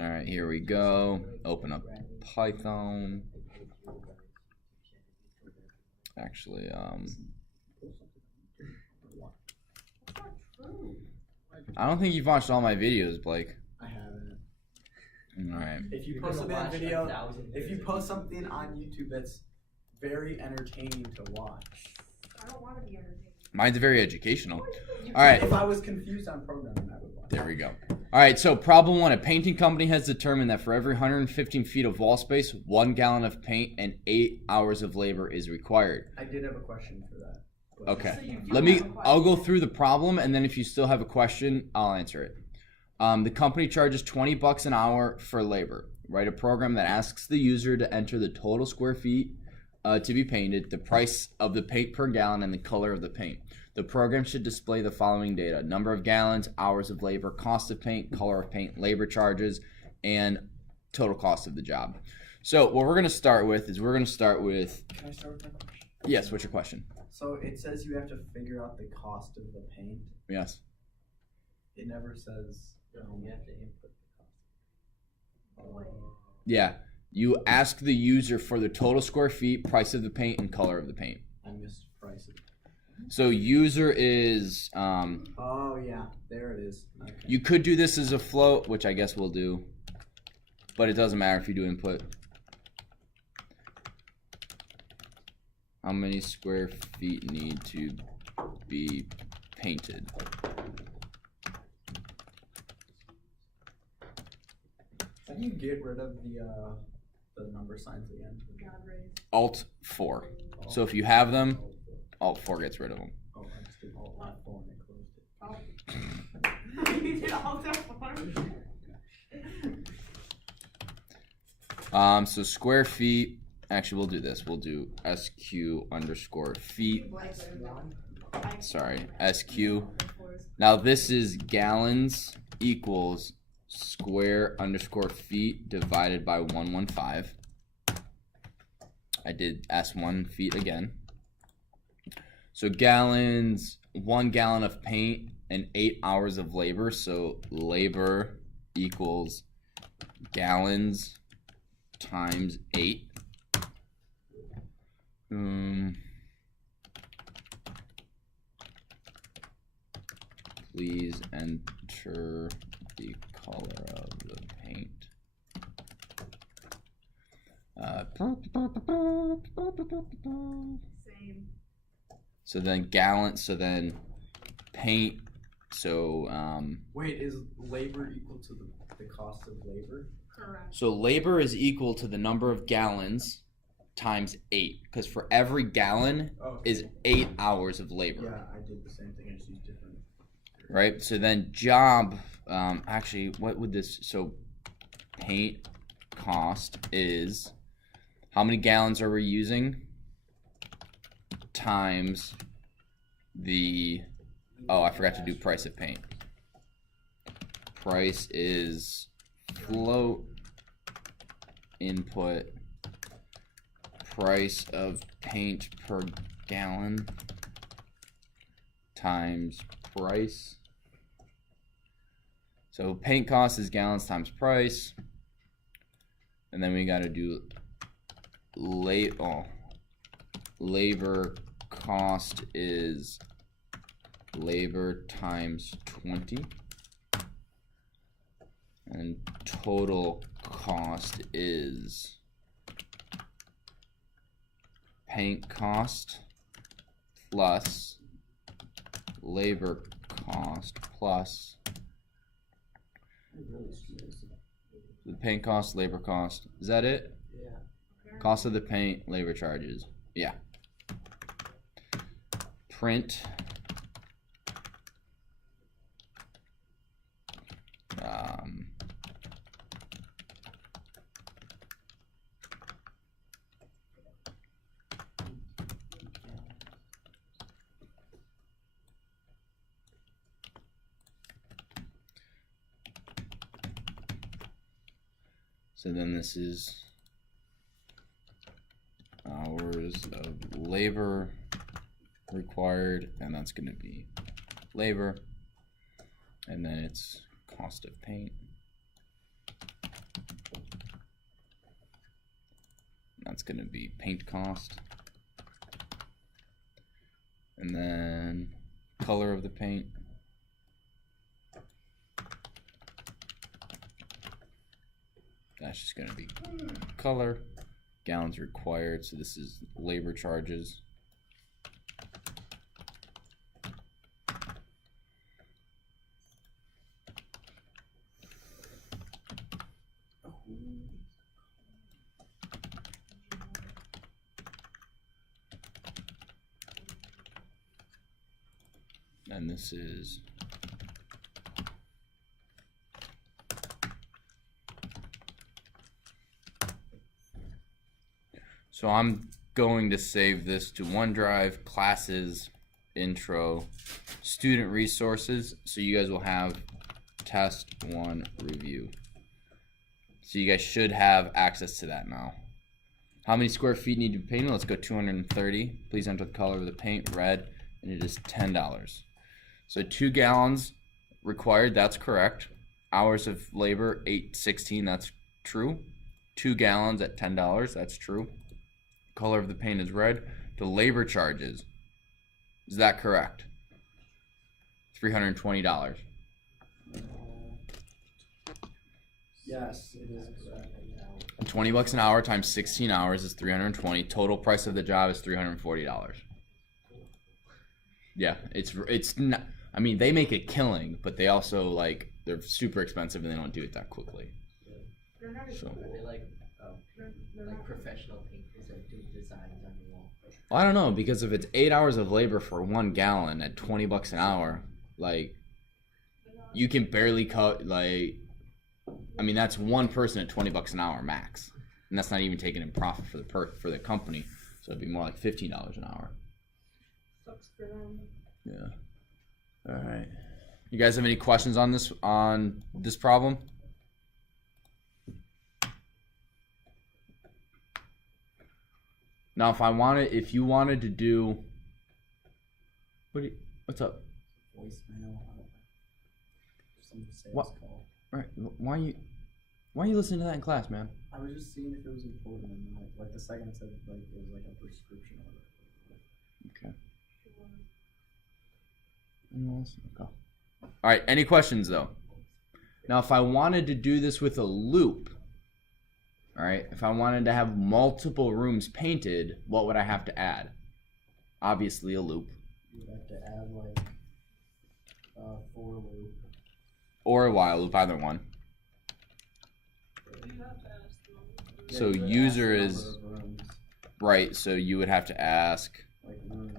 All right, here we go. Open up Python. Actually, I don't think you've watched all my videos, Blake. I haven't. All right. If you post something on video, if you post something on YouTube that's very entertaining to watch. I don't want to be entertained. Mine's very educational. All right. If I was confused on programming, I would watch. There we go. All right, so problem 1. A painting company has determined that for every 115 feet of wall space, 1 gallon of paint and 8 hours of labor is required. I did have a question for that. Okay. I'll go through the problem, and then if you still have a question, I'll answer it. The company charges $20 an hour for labor. Write a program that asks the user to enter the total square feet to be painted, the price of the paint per gallon, and the color of the paint. The program should display the following data: number of gallons, hours of labor, cost of paint, color of paint, labor charges, and total cost of the job. So what we're going to start with is Can I start with my question? yes, what's your question? So it says you have to figure out the cost of the paint. Yes. It never says. You have to input the cost. Yeah. You ask the user for the total square feet, price of the paint, and color of the paint. I missed prices. So user is Oh yeah, there it is. Okay. you could do this as a float, which I guess we'll do, but it doesn't matter if you do input. How many square feet need to be painted? How do you get rid of the number signs again? God raised. Alt 4. So if you have them, Alt 4 gets rid of them. Oh, I just did Alt F4 and it closed it. You did all that for So square feet. Actually, we'll do this. We'll do SQ underscore feet. Sorry, SQ. Now this is gallons equals square underscore feet divided by 115. I did S1 feet again. So gallons, 1 gallon of paint and 8 hours of labor. So labor equals gallons times 8. Please enter the color of the paint. Same. So then gallon, so then paint, so Wait, is labor equal to the cost of labor? Correct. so labor is equal to the number of gallons times 8, because for every gallon is 8 hours of labor. Yeah, I did the same thing. I just used different. Right? So then job, actually, what would this, so paint cost is, how many gallons are we using? Times the, oh, I forgot to do price of paint. Price is float input price of paint per gallon times price. So paint cost is gallons times price, and then we got to do labor cost is labor times 20, and total cost is paint cost plus labor cost plus the paint cost, labor cost. Is that it? Yeah. Cost of the paint, labor charges. Yeah. Print. So then this is hours of labor required, and that's going to be labor, and then it's cost of paint That's going to be paint cost. And then color of the paint. That's just going to be color. Gallons required, so this is labor charges. And this is so I'm going to save this to OneDrive, classes, intro, student resources, so you guys will have test 1 review. So you guys should have access to that now. How many square feet need to be painted? Let's go 230. Please enter the color of the paint, red, and it is $10. So 2 gallons required, that's correct. Hours of labor, 8:16, that's true. 2 gallons at $10, that's true. Color of the paint is red. The labor charges, is that correct? $320. Yes, it is correct. $20 an hour times 16 hours is $320. Total price of the job is $340. Yeah, it's not. I mean, they make a killing, but they also they're super expensive and they don't do it that quickly. They're not as So Are they like they're like not- professional painters that do designs on the wall? I don't know, because if it's 8 hours of labor for 1 gallon at $20 an hour, you can barely cut I mean, that's one person at $20 an hour max, and that's not even taking in profit for the company. So it'd be more like $15 an hour. Sucks for them. Yeah. All right. You guys have any questions on this problem? Now, if you wanted to do, what's up? Voicemail. Some sales What? call. All right. Why are you listening to that in class, man? I was just seeing if it was important, and like the second it said it was like a prescription order. Okay. Okay. All right. Any questions though? Now, if I wanted to do this with a loop, all right, if I wanted to have multiple rooms painted, what would I have to add? Obviously, a loop You would have to add like for loop. or a while loop, either one. Yeah, So you would user ask the is number of rooms, right. So you would have to ask. like room,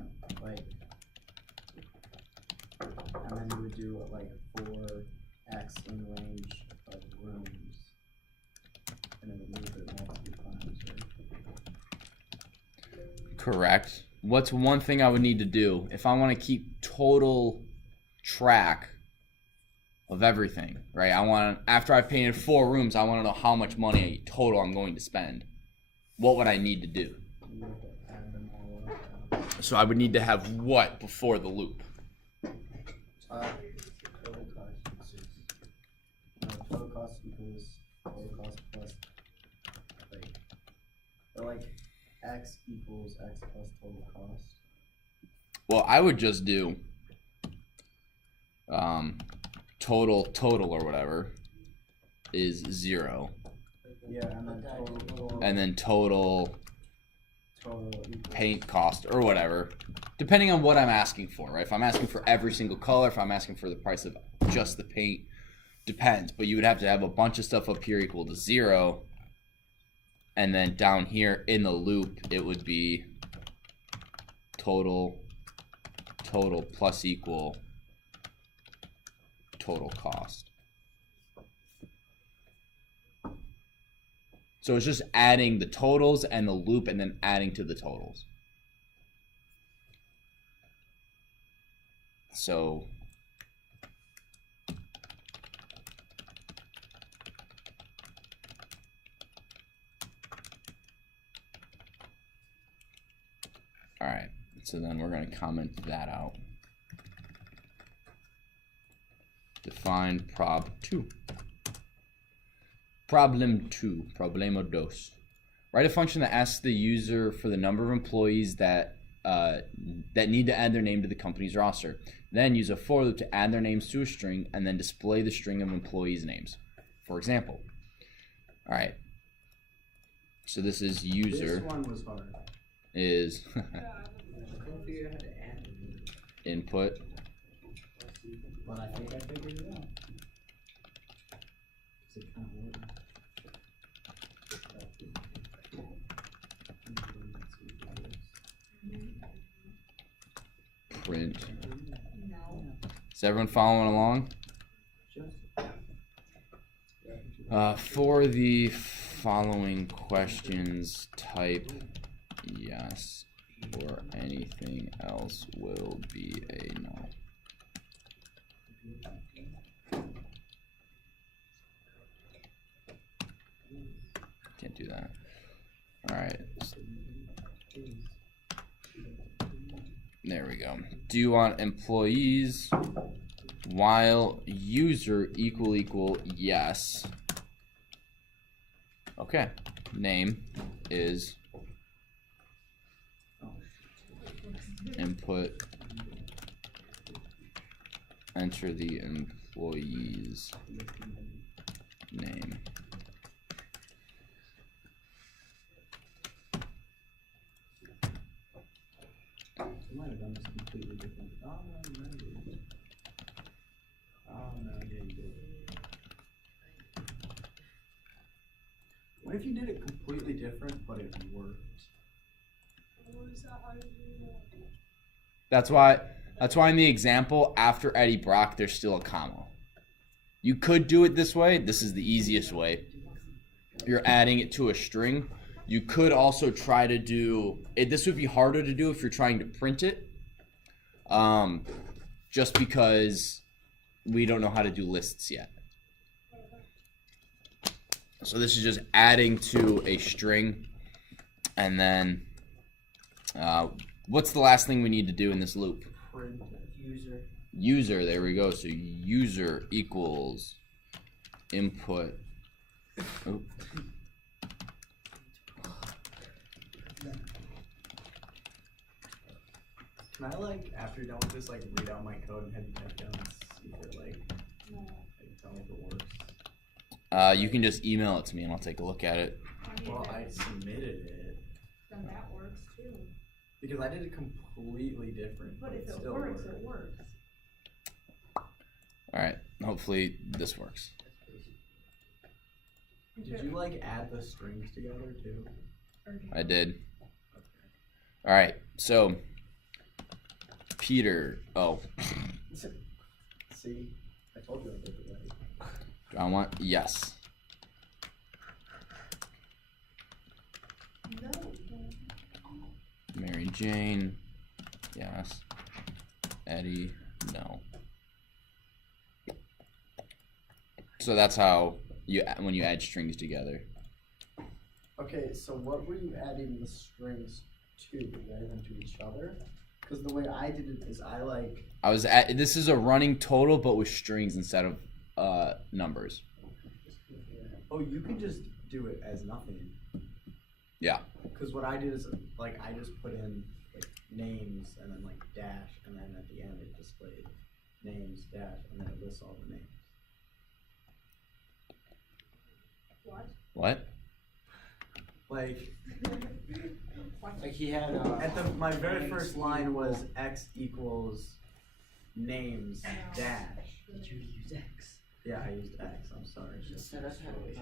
and then you would do like 4x in range of rooms, and it would move it multiple times, right? Correct. What's one thing I would need to do if I want to keep total track of everything, right? After I've painted 4 rooms, I want to know how much money total I'm going to spend. What would I need to do? You have to add them all up. So I would need to have what before the loop? Total cost. Total cost equals total cost plus x equals x plus total cost. Well, I would just do total or whatever is 0, Yeah, and then total. and then total total equals. paint cost or whatever, depending on what I'm asking for, right? If I'm asking for every single color, if I'm asking for the price of just the paint, depends. But you would have to have a bunch of stuff up here equal to 0, and then down here in the loop it would be total plus equal total cost. So it's just adding the totals and the loop and then adding to the totals. So all right, so then we're going to comment that out. Define prob 2. Problem 2, problema dos. Write a function that asks the user for the number of employees that need to add their name to the company's roster. Then use a for loop to add their names to a string and then display the string of employees' names. For example. All right. So this is user This one was hard. is I couldn't figure out how to add them. input But I think I figured it out. 'Cause it kind of worked. print. No. Is everyone following along? For the following questions, type yes, or anything else will be a no. Can't do that. All right. There we go. Do you want employees while user equal yes? Okay. Name is input. Enter the employee's name. You might have done this completely different. Oh, no, you did. Oh, no, yeah, you did. What if you did it completely different, but it worked? What is that? How do you do that? That's why in the example after Eddie Brock there's still a comma. You could do it this way. This is the easiest way. You're adding it to a string. You could also try to do it. This would be harder to do if you're trying to print it. Just because we don't know how to do lists yet. So this is just adding to a string. And then what's the last thing we need to do in this loop? Print user. User, there we go. So user equals input. Oh. Can I, like, after you're done with this, like, read out my code and have you type down and see if it, like, No. tell me if it works? You can just email it to me and I'll take a look at it. I mean, Well, that- I submitted it then that works too. because I did it completely different. But if it still works, worked. it works. All right. Hopefully this works. Did you, like, add the strings together too? I did. Okay. All right. So Peter. Oh, See, I told you I did it right. do I want yes? No. Mary Jane. Yes. Eddie. No. So that's how you when you add strings together. Okay, so what were you adding the strings to? Were you adding them to each other? Because the way I did it is This is a running total, but with strings instead of numbers. Oh, you can just do it as nothing. Yeah. Because what I did is, like, I just put in, like, names and then, like, dash, and then at the end it displayed names, dash, and then it lists all the names. What? What? Like, Like he had my very first line was x equals names dash. Did you use X? Yeah, I used x. I'm sorry. So that's how it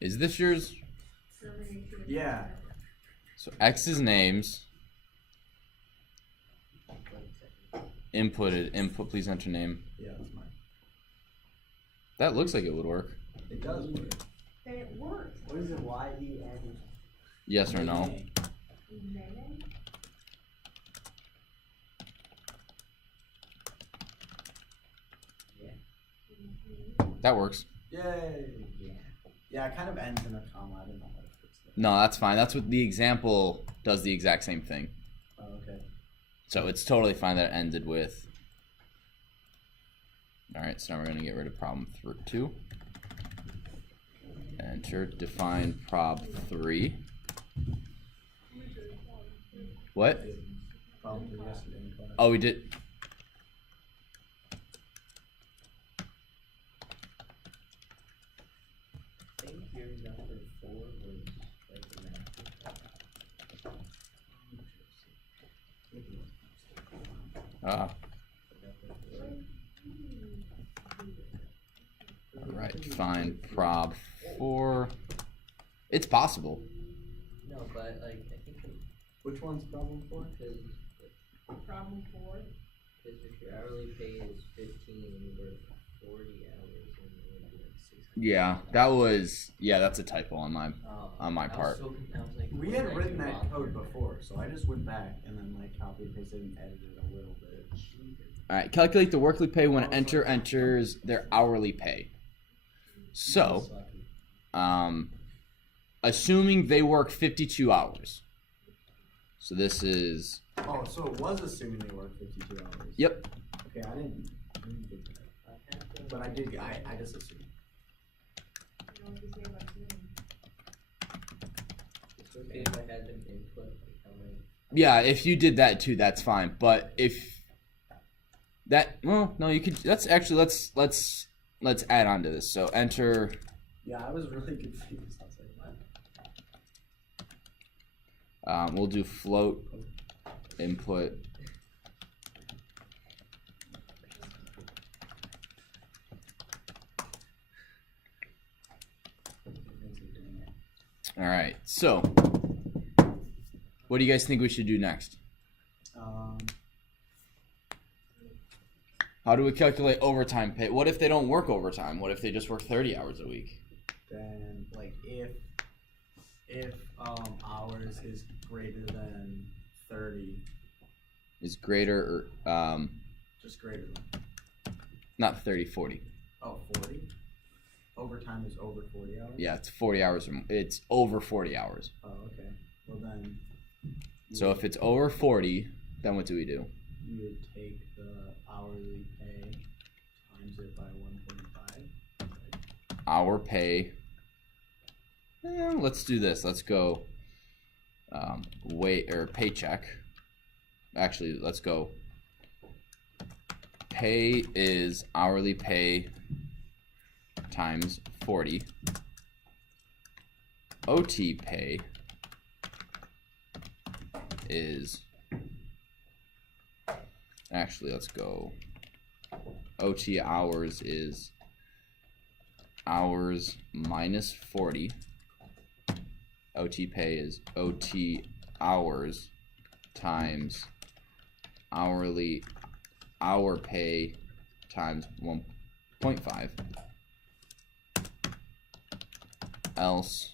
Is this yours? Yeah. So X is names. Inputted. Input. Please enter name. Yeah, that's mine. That looks like it would work. It does work. Then it works. What is it? Y-E-N? Yes or no? Name? That works. Yay! Yeah. Yeah, it kind of ends in a comma. I don't know how to fix that. No, that's fine. That's what the example does. The exact same thing. Oh, okay. So it's totally fine that it ended with. All right. So now we're gonna get rid of problem 2. Enter. Define prob 3. What? Problem 3 yesterday in class. Oh, we did. I think your number 4 was like the math. Ah. Alright, fine. Prob 4. It's possible. No, but like I think Which one's problem 4? Problem 4. because if your hourly pay is 15 and you work 40 hours and it would be like 600. Yeah, that's a typo on my on my part. I was like, We what had did I written do that wrong code here? before, so I just went back and then like copied and pasted and edited a little bit. Alright, calculate the workly pay when enters their hourly pay. So, assuming they work 52 hours. So this is, Oh, so it was assuming they worked 52 hours. yep, Okay, I didn't do that. I have to- But I just assumed. You know what to say about doing. It's okay if I had them input like how many. yeah, if you did that too, that's fine. But if that, well, no, you could, let's add on to this. So enter, Yeah, I was really confused. I was like, what? we'll do float input. Alright, so what do you guys think we should do next? How do we calculate overtime pay? What if they don't work overtime? What if they just work 30 hours a week? Then like if hours is greater than 30, Is greater or just greater than not 30, 40. 40. Overtime is over 40 hours. Yeah, it's 40 hours or it's over 40 hours. Oh, okay. Well then. So if it's over 40, then what do we do? You would take the hourly pay times it by 1.5. Hour pay. Let's do this. Let's go paycheck. Actually, let's go. Pay is hourly pay times 40. OT pay is, actually let's go, OT hours is hours minus 40. OT pay is OT hours times hourly hour pay times 1.5. Else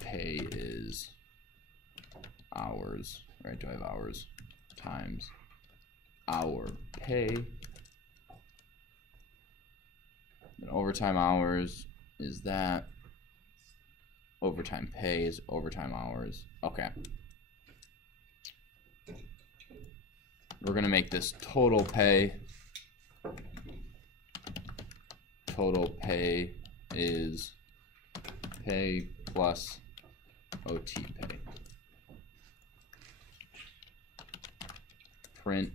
pay is hours, right? Do I have hours times hour pay? And overtime hours is that. Overtime pay is overtime hours. Okay. We're gonna make this total pay. Total pay is pay plus OT pay. Print.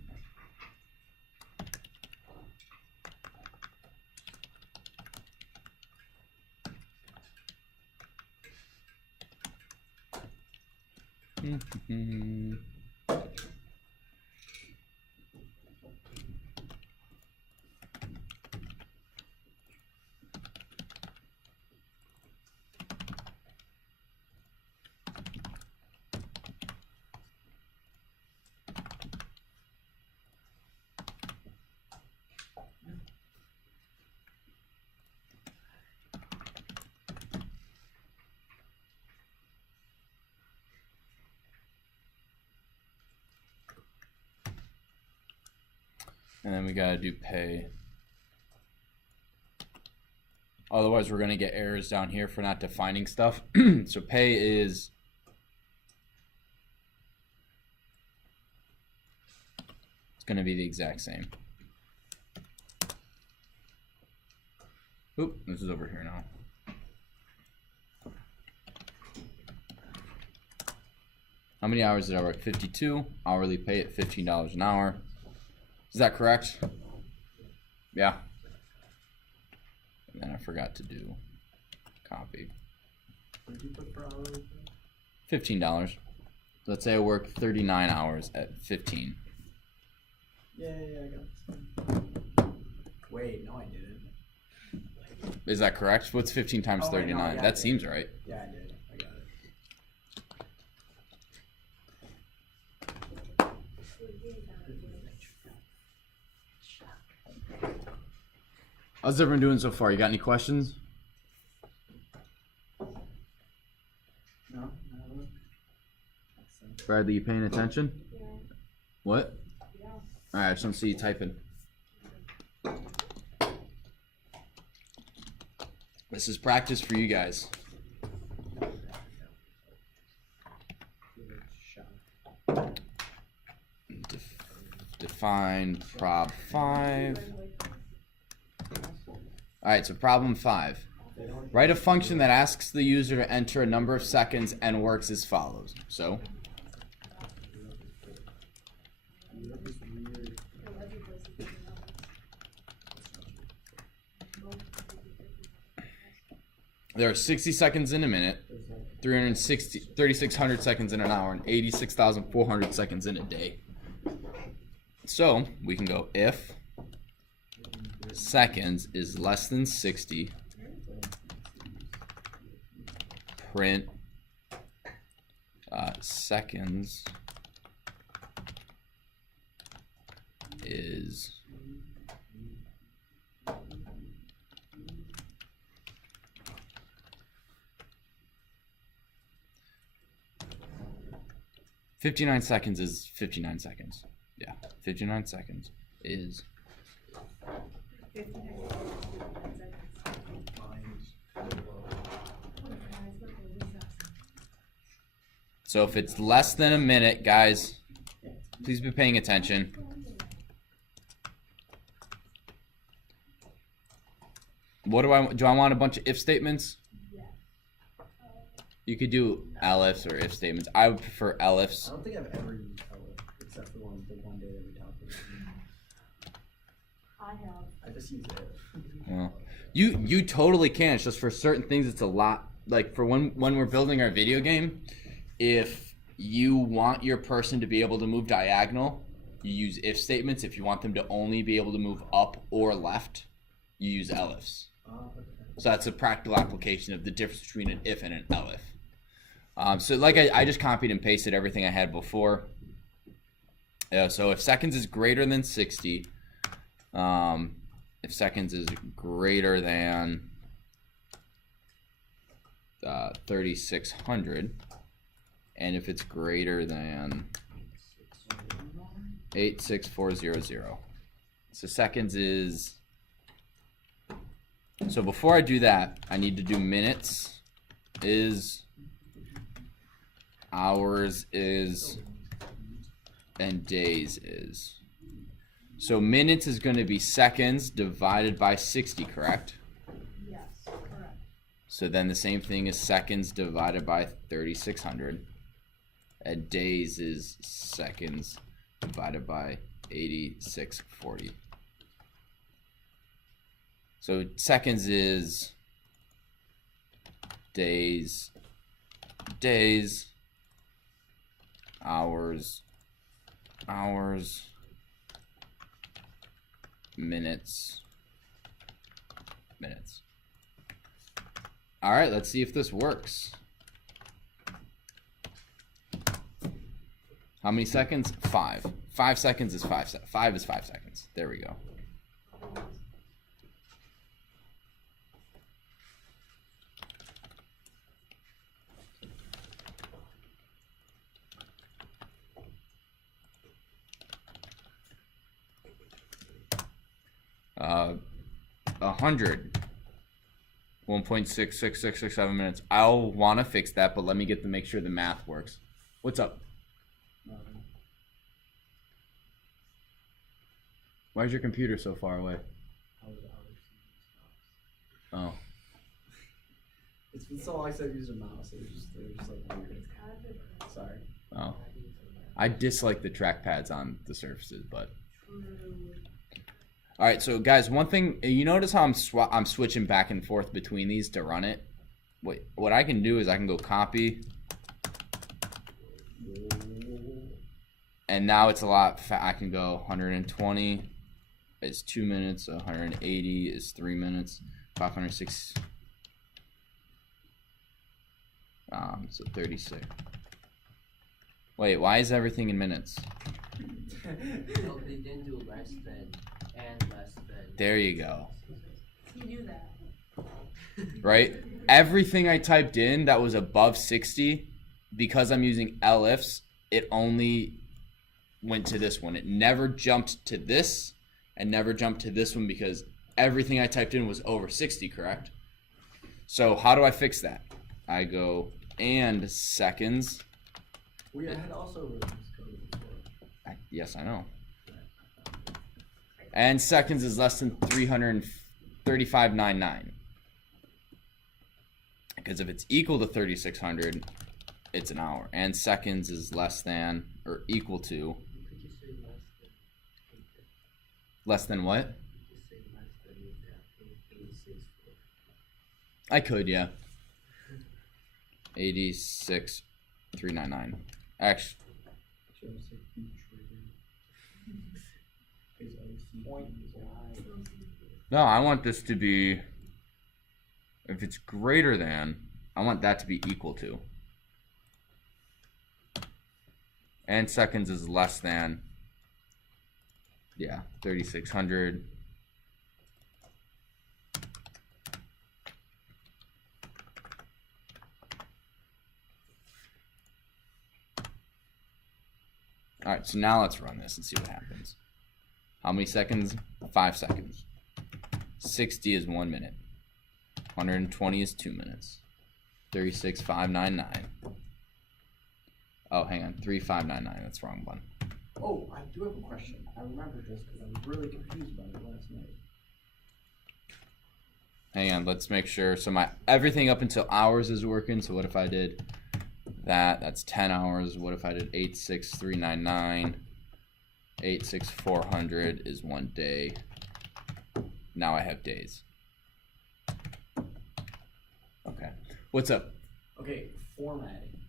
And then we gotta do pay. Otherwise we're gonna get errors down here for not defining stuff. So pay is it's gonna be the exact same. Oop, this is over here now. How many hours did I work? 52. Hourly pay at $15 an hour. Is that correct? Yeah. And then I forgot to do copy. What did you put for hourly pay? $15. Let's say I work 39 hours at 15. Yeah, I got this. Wait, no, I didn't. Is that correct? What's 15 times Oh, wait, no, 39? yeah, That seems right. Yeah, I did. I got it. How's everyone doing so far? You got any questions? No, not really. Excellent. Bradley, you paying attention? Yeah. What? Yeah. Alright, I just want to see you typing. This is practice for you guys. Give it a shot. Define prob 5. Alright, so problem 5. Write a function that asks the user to enter a number of seconds and works as follows. So, there are 60 seconds in a minute, 3,600 seconds in an hour, and 86,400 seconds in a day. So, we can go if seconds is less than 60, print seconds is $59 seconds is 59 seconds. Yeah, 59 seconds is so if it's less than a minute, guys, please be paying attention. What do I want a bunch of if statements? You could do elifs or if statements. I would prefer I elifs. don't think I've ever used Elif except for the one day that we talked about. I have. I just use it. Well, you totally can. It's just for certain things it's a lot. Like for when we're building our video game, if you want your person to be able to move diagonal, you use if statements. If you want them to only be able to move up or left, you use elifs. Okay. So that's a practical application of the difference between an if and an elif. So like I just copied and pasted everything I had before. So if seconds is greater than 60, if seconds is greater than 3,600, and if it's greater than 86400. So seconds is, so before I do that, I need to do minutes is, hours is, and days is. So minutes is going to be seconds divided by 60, correct? Yes, correct. So then the same thing is seconds divided by 3,600. And days is seconds divided by 8640. So seconds is days, hours, minutes. All right, let's see if this works. How many seconds? 5. 5 seconds is 5 seconds. 5 is 5 seconds. There we go. Uh, 100. 1.66667 minutes. I'll want to fix that, but let me get to make sure the math works. What's up? Nothing. Why is your computer so far away? How was ours? Oh. It's been so long since I've used a mouse. They're just like weird. Sorry. Oh. I dislike the trackpads on the Surfaces, but. All right, so guys, one thing you notice how I'm switching back and forth between these to run it. What I can do is I can go copy, and now it's a lot. I can go 120 is 2 minutes, 180 is 3 minutes, 506. So 36. Wait, why is everything in minutes? No, they didn't do less than and less than. There you go. You knew that. Right? Everything I typed in that was above 60, because I'm using elifs, it only went to this one. It never jumped to this and never jumped to this one because everything I typed in was over 60, correct? So how do I fix that? I go and seconds. We had also written this code before. Yes, I know. And seconds is less than 335.99. Because if it's equal to 3600, it's an hour. And seconds is less than or equal to. You could just say less than. Less than what? Just say less than 86. I could, yeah. 86,399. Actually, no, I want this to be. If it's greater than, I want that to be equal to. And seconds is less than. Yeah, 3,600. All right, so now let's run this and see what happens. How many seconds? 5 seconds. 60 is 1 minute. 120 is 2 minutes. 36,599. Oh, hang on. 3,599. That's the wrong one. Oh, I do have a question. I remember this because I was really confused about it last night. Hang on. Let's make sure. So my everything up until hours is working. So what if I did that? That's 10 hours. What if I did 86399? 86400 is 1 day. Now I have days. Okay. What's up? Okay, formatting.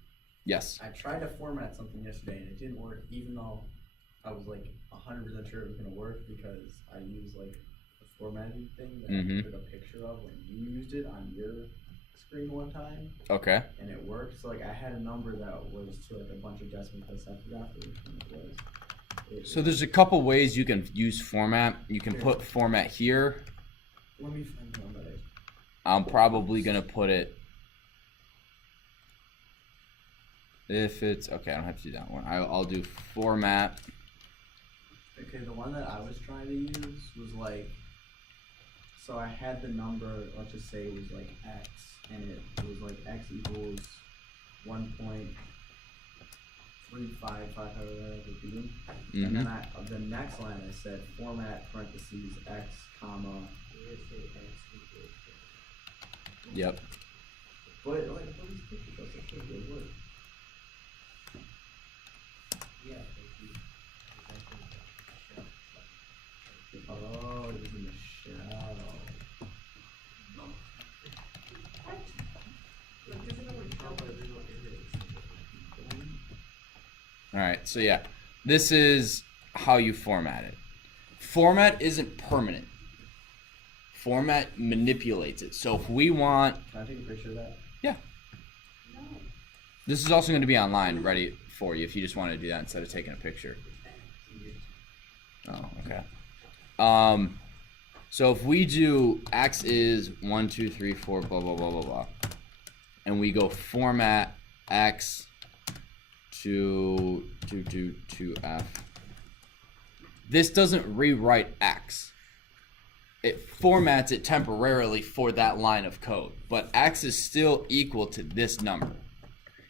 Yes. I tried to format something yesterday and it didn't work, even though I was like 100% sure it was gonna work because I used like a formatting thing that I took a picture of when you used it on your screen one time, Okay. and it worked. So like I had a number that was to like a bunch of decimal places. I forgot which one it was. So there's a couple ways you can use format. You can put format here. Let me find the one that I'm probably gonna put it. If it's okay, I don't have to do that one. I'll do format. Okay, the one that I was trying to use was like, so I had the number, let's just say it was like X, and it was like X equals 1.35500 repeating. And then the next line I said format parentheses X comma. You just say X equals. Yep. But like, what is picture does it really work? Yeah, if you. Oh, it was in the shell. All right. So yeah, this is how you format it. Format isn't permanent. Format manipulates it. So if we want, Can I take a picture of that? yeah. This is also going to be online, ready for you if you just want to do that instead of taking a picture. Oh, okay. So if we do X is 1, 2, 3, 4, blah blah blah blah blah, and we go format X to F. This doesn't rewrite X. It formats it temporarily for that line of code, but X is still equal to this number.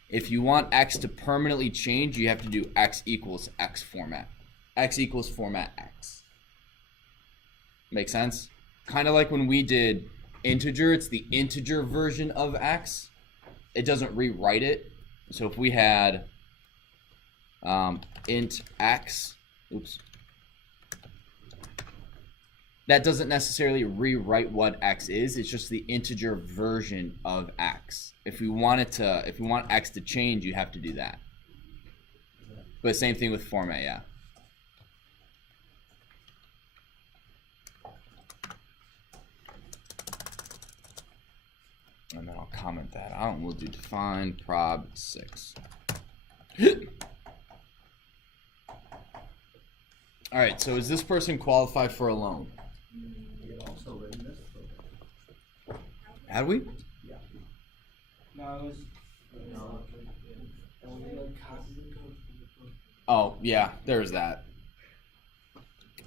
If you want X to permanently change, you have to do X equals X format. X equals format X. Make sense? Kind of like when we did integer. It's the integer version of x. It doesn't rewrite it. So if we had int x, oops, that doesn't necessarily rewrite what x is. It's just the integer version of x. If we want x to change, you have to do that. But same thing with format, yeah. And then I'll comment that out, and we'll do define prob 6. All right, so is this person qualified for a loan? We had also written this program. Had we? Yeah. No, it was. No. Only like copies of code. Oh, yeah, there's that.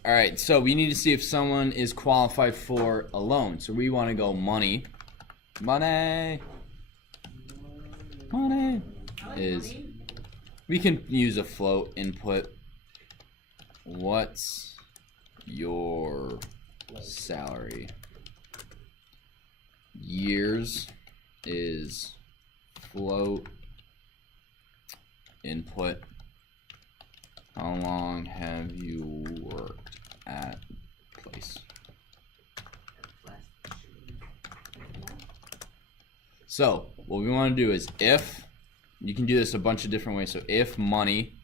All right, so we need to see if someone is qualified for a loan. So we want to go money. Money is, we can use a float input. What's your salary? Years is float input. How long have you worked at place? So what we want to do is if, you can do this a bunch of different ways. So if money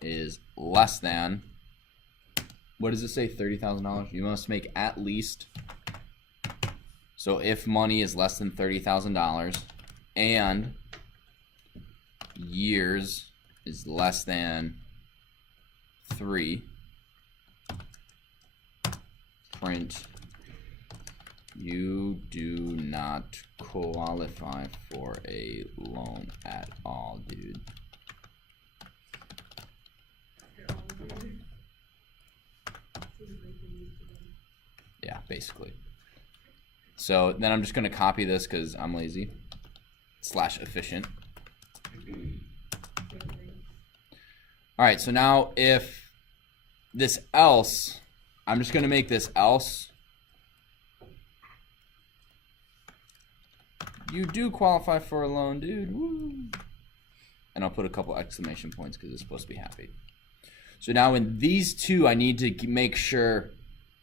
is less than, what does it say, $30,000? You must make at least. So if money is less than $30,000 and years is less than 3, print you do not qualify for a loan at all, dude. Yeah, basically. So then I'm just gonna copy this because I'm lazy / efficient. All right, so now if this else, I'm just gonna make this else. You do qualify for a loan, dude. Woo. And I'll put a couple exclamation points because it's supposed to be happy. So now in these two, I need to make sure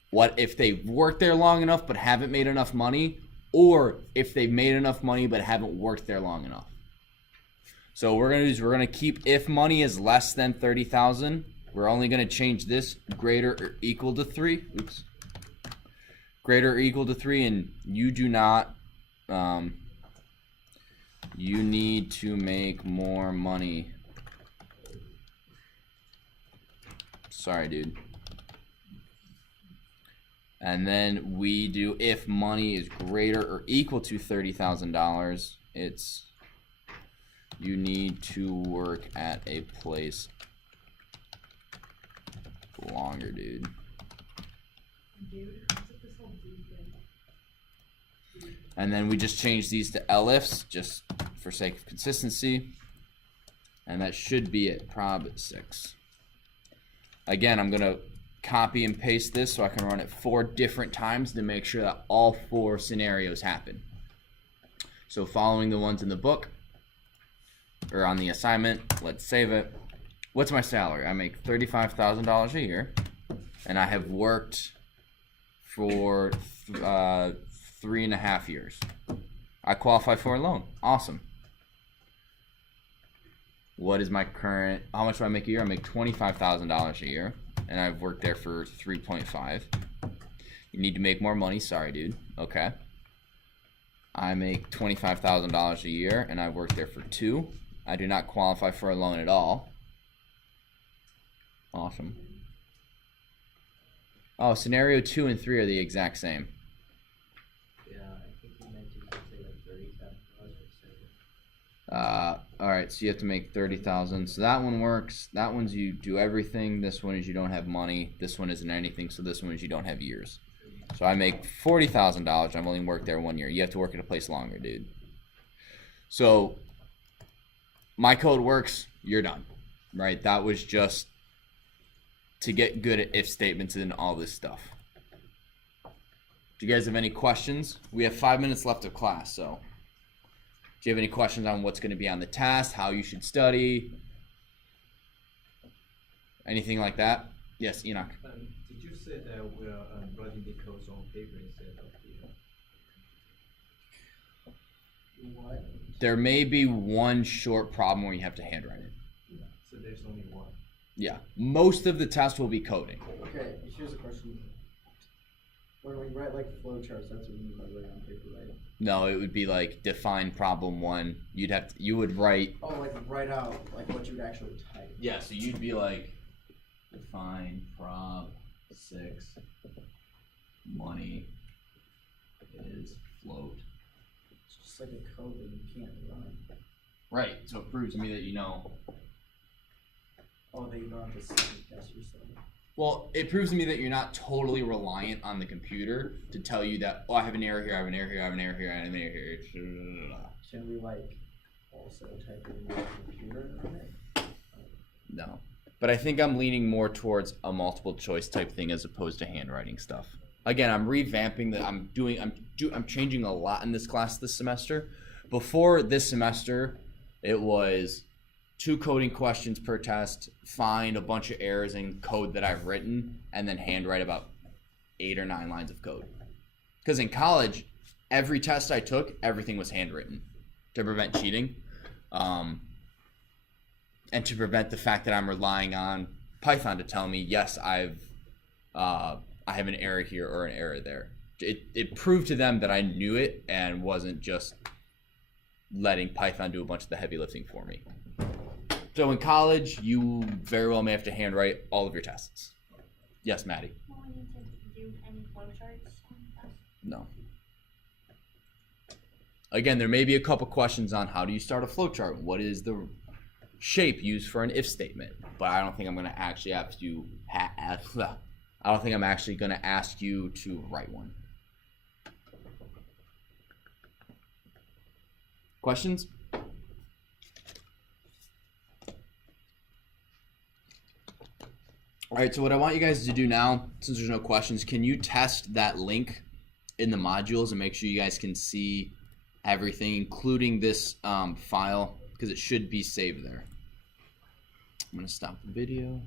what if they've worked there long enough but haven't made enough money, or if they've made enough money but haven't worked there long enough. So we're gonna keep if money is less than 30,000. We're only gonna change this greater or equal to 3. Oops. Greater or equal to 3, and you do not. You need to make more money. Sorry, dude. And then we do if money is greater or equal to $30,000, it's you need to work at a place longer, dude. And then we just change these to elifs just for sake of consistency. And that should be it, prob 6. Again, I'm gonna copy and paste this so I can run it 4 different times to make sure that all 4 scenarios happen. So following the ones in the book or on the assignment, let's save it. What's my salary? I make $35,000 a year, and I have worked for 3.5 years. I qualify for a loan. Awesome. What is my current, how much do I make a year? I make $25,000 a year, and I've worked there for 3.5. You need to make more money. Sorry, dude. Okay. I make $25,000 a year, and I've worked there for 2. I do not qualify for a loan at all. Awesome. Oh, scenario 2 and 3 are the exact same. Yeah, I think you meant to say like $30,000 or All right, so you have to make 30,000. So that one works. That one's you do everything. This one is you don't have money. This one isn't anything. So this one is you don't have years. So I make $40,000. I've only worked there 1 year. You have to work at a place longer, dude. So my code works. You're done, right? That was just to get good at if statements and all this stuff. Do you guys have any questions? We have 5 minutes left of class, so do you have any questions on what's going to be on the test, how you should study, anything like that? Yes, Enoch. Did you say that we're writing the codes on paper instead of the? What? There may be one short problem where you have to handwrite it. So there's only one. Yeah, most of the test will be coding. Okay, here's a question. When we write like flowcharts, that's what we mean by writing on paper, right? No, it would be like define problem 1. You would write. Oh, like write out like what you would actually type. Yeah, so you'd be like define prob 6 money is float. It's just like a code that you can't run. Right, so it proves to me that you know. Oh, that you don't have to second guess yourself. Well, it proves to me that you're not totally reliant on the computer to tell you that, oh, I have an error here, I have an error here, I have an error here, I have an error here. Can we like also type in the computer on it? No. But I think I'm leaning more towards a multiple choice type thing as opposed to handwriting stuff. Again, I'm revamping that. I'm changing a lot in this class this semester. Before this semester, it was 2 coding questions per test, find a bunch of errors in code that I've written, and then handwrite about 8 or 9 lines of code. Because in college, every test I took, everything was handwritten to prevent cheating, and to prevent the fact that I'm relying on Python to tell me, yes, I have an error here or an error there. It proved to them that I knew it and wasn't just letting Python do a bunch of the heavy lifting for me. So in college, you very well may have to handwrite all of your tests. Yes, Maddie? Will we need to do any flowcharts on the test? No. Again, there may be a couple questions on how do you start a flowchart? What is the shape used for an if statement? But I don't think I'm going to actually have to. I don't think I'm actually going to ask you to write one. Questions? All right, so what I want you guys to do now, since there's no questions, can you test that link in the modules and make sure you guys can see everything, including this file, because it should be saved there. I'm going to stop the video.